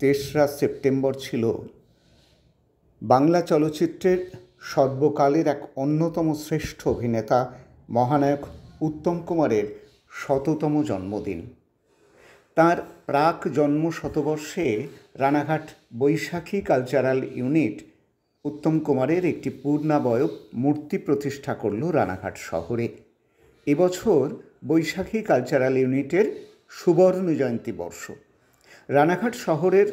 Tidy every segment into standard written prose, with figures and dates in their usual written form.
তেসরা সেপ্টেম্বর ছিল বাংলা চলচ্চিত্রের সর্বকালের এক অন্যতম শ্রেষ্ঠ অভিনেতা মহানায়ক উত্তম কুমারের ১০০তম জন্মদিন। তাঁর প্রাক জন্ম শতবর্ষে রানাঘাট বৈশাখী কালচারাল ইউনিট উত্তম কুমারের একটি পূর্ণাবয়ব মূর্তি প্রতিষ্ঠা করল রানাঘাট শহরে। এবছর বৈশাখী কালচারাল ইউনিটের সুবর্ণ জয়ন্তী বর্ষ। রানাঘাট শহরের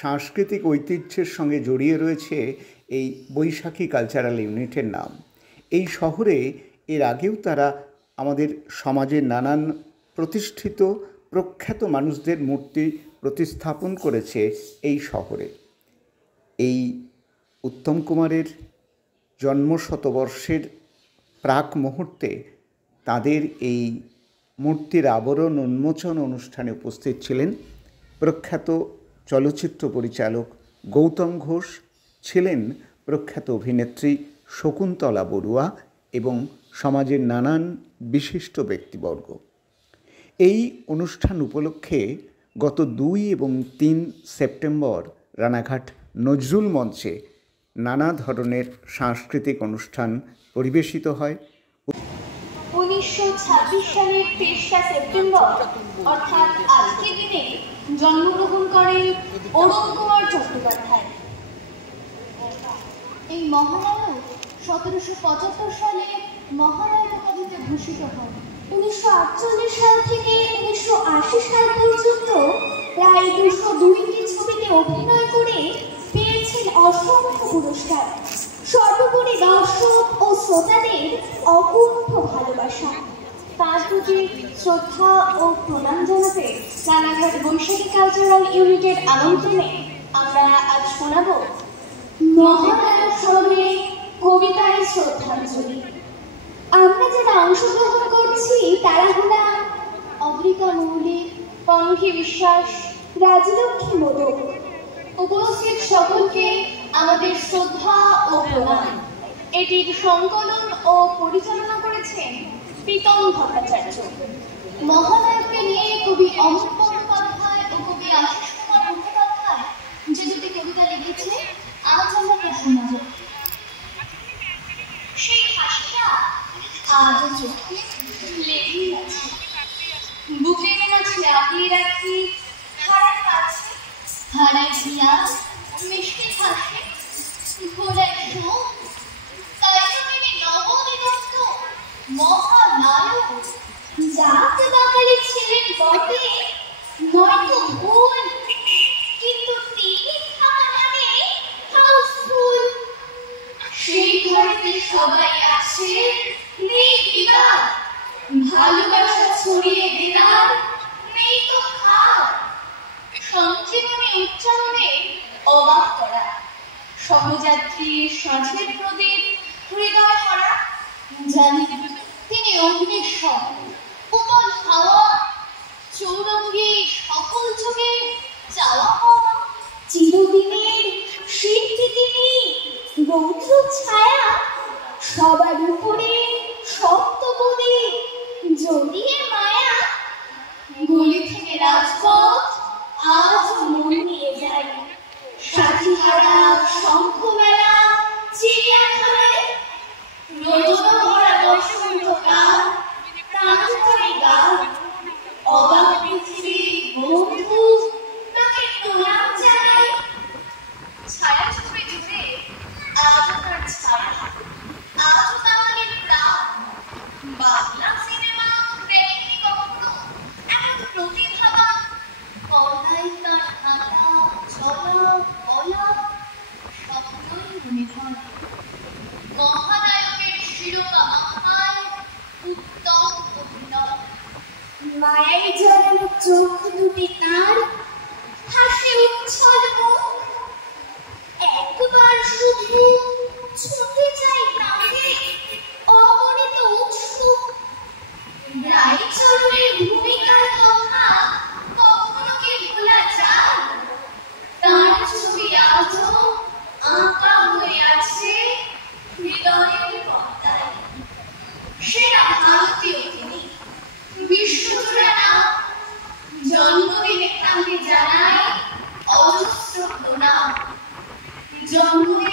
সাংস্কৃতিক ঐতিহ্যের সঙ্গে জড়িয়ে রয়েছে এই বৈশাখী কালচারাল ইউনিটের নাম। এই শহরে এর আগেও তারা আমাদের সমাজের নানান প্রতিষ্ঠিত প্রখ্যাত মানুষদের মূর্তি প্রতিস্থাপন করেছে এই শহরে। এই উত্তম কুমারের জন্মশতবর্ষের প্রাক মুহূর্তে তাদের এই মূর্তির আবরণ উন্মোচন অনুষ্ঠানে উপস্থিত ছিলেন প্রখ্যাত চলচ্চিত্র পরিচালক গৌতম ঘোষ, ছিলেন প্রখ্যাত অভিনেত্রী শকুন্তলা বড়ুয়া এবং সমাজের নানান বিশিষ্ট ব্যক্তিবর্গ। এই অনুষ্ঠান উপলক্ষে গত ২ এবং ৩ সেপ্টেম্বর রানাঘাট নজরুল মঞ্চে নানা ধরনের সাংস্কৃতিক অনুষ্ঠান পরিবেশিত হয়। ১৯২৬ সালের ৩রা সেপ্টেম্বর অর্থাৎ আজকের দিনে জন্মগ্রহণ করেন অরুণ কুমার চট্টোপাধ্যায়। এই মহানায়ক ১৭৭৫ সালে মহানায়ক উপাধিতে ভূষিত হন। ১৯৪৮ সাল থেকে ১৯৮০ সাল পর্যন্ত প্রায় ২০২টি ছবিতে অভিনয় করে পেয়েছেন অসংখ্য পুরস্কার। সর্বোপরি দর্শক ও শ্রোতাদের অকুণ্ঠ ভালোবাসা। তার প্রতি শ্রদ্ধা ও প্রণাম জানাতে রানাঘাট বৈশাখী কালচারাল ইউনিটের আমন্ত্রণে আমরা আজ শোনাব মহানায়ক স্মরণে কবিতায় শ্রদ্ধাঞ্জলি। আমরা যারা অংশগ্রহণ করছি তারা হলাম অমৃতা মৌলিক, পঙ্খী বিশ্বাস, রাজলক্ষ্মী মোদক। উপস্থিত সকলকে আমাদের শ্রদ্ধা ও প্রণাম। এটির সংকলন ও পরিচালনা করেছেন প্রীতম ভট্টাচার্য। মহানায়ককে নিয়ে কবি অমৃত বন্দ্যোপাধ্যায় ও কবি আশিস কুমার মুখোপাধ্যায় যে দুটি কবিতা লিখেছে আজ আমরা শোনাব। সেই হাসিটা আজও চোখে লেগেই আছে, বুকের মাঝে আগলে রাখি হারার কাছে, হারায় দিয়া মিষ্টি হাসে ঘোড়ায় শোক। তাই তো তিনি নবদিগন্ত মহানায়ক। যাতে বাঙালি ছিলেন বটে, নয়তো ভুল, কিন্তু তিনি মানে হাউসফুল। সেই ঘরেতে সবাই আছে নেই বিবাদ, ভালোবাসা ছড়িয়ে দিলাম নেই তো খাদ। সঞ্জীবনী উচ্চারণে অবাক করা, সহযাত্রী সাঁঝের প্রদীপ হৃদয় হারা। জানি তিনি অগ্নিস্বর, কোমল হাওয়া, চৌরঙ্গী সকল যুগে চাওয়া পাওয়া। চিরদিনের শিল্পী তিনি, রৌদ্র ছায়া, সবার উপরে সপ্তপদী জড়িয়ে মায়া। গলি থেকে রাজপথ আজ মন নিয়ে যায়, সাথীহারা শঙ্খ মেলা চিড়িয়াখানায়। রোজনা ভরা বসন্ত কাল, প্রাণ করে গান, অবাক পৃথিবী বন্ধু তাকে প্রণাম জানাই। ছায়াছবি জুড়ে আজও তার ছায়া, আজও তাদের প্রাণ। বাংলা সিনেমা দেখেনি কখনো এত প্রতিভাবান, পর্দায় তার হাঁটা চলা বলা সবই মনে হয়। মহানায়কের শিরোপা মাথায় উত্তম অভিনয়। মায়ায় জড়ানো চোখ দুটি তার, হাসি উচ্ছল মুখ। একবার শুধু ছুটে যাই প্রাণে অগণিত উৎসুক। রায়চরণের ভূমিকার কথা কখনো কি ভোলা যায়? তার ছবি আজও আঁকা হয়ে আছে জন্ম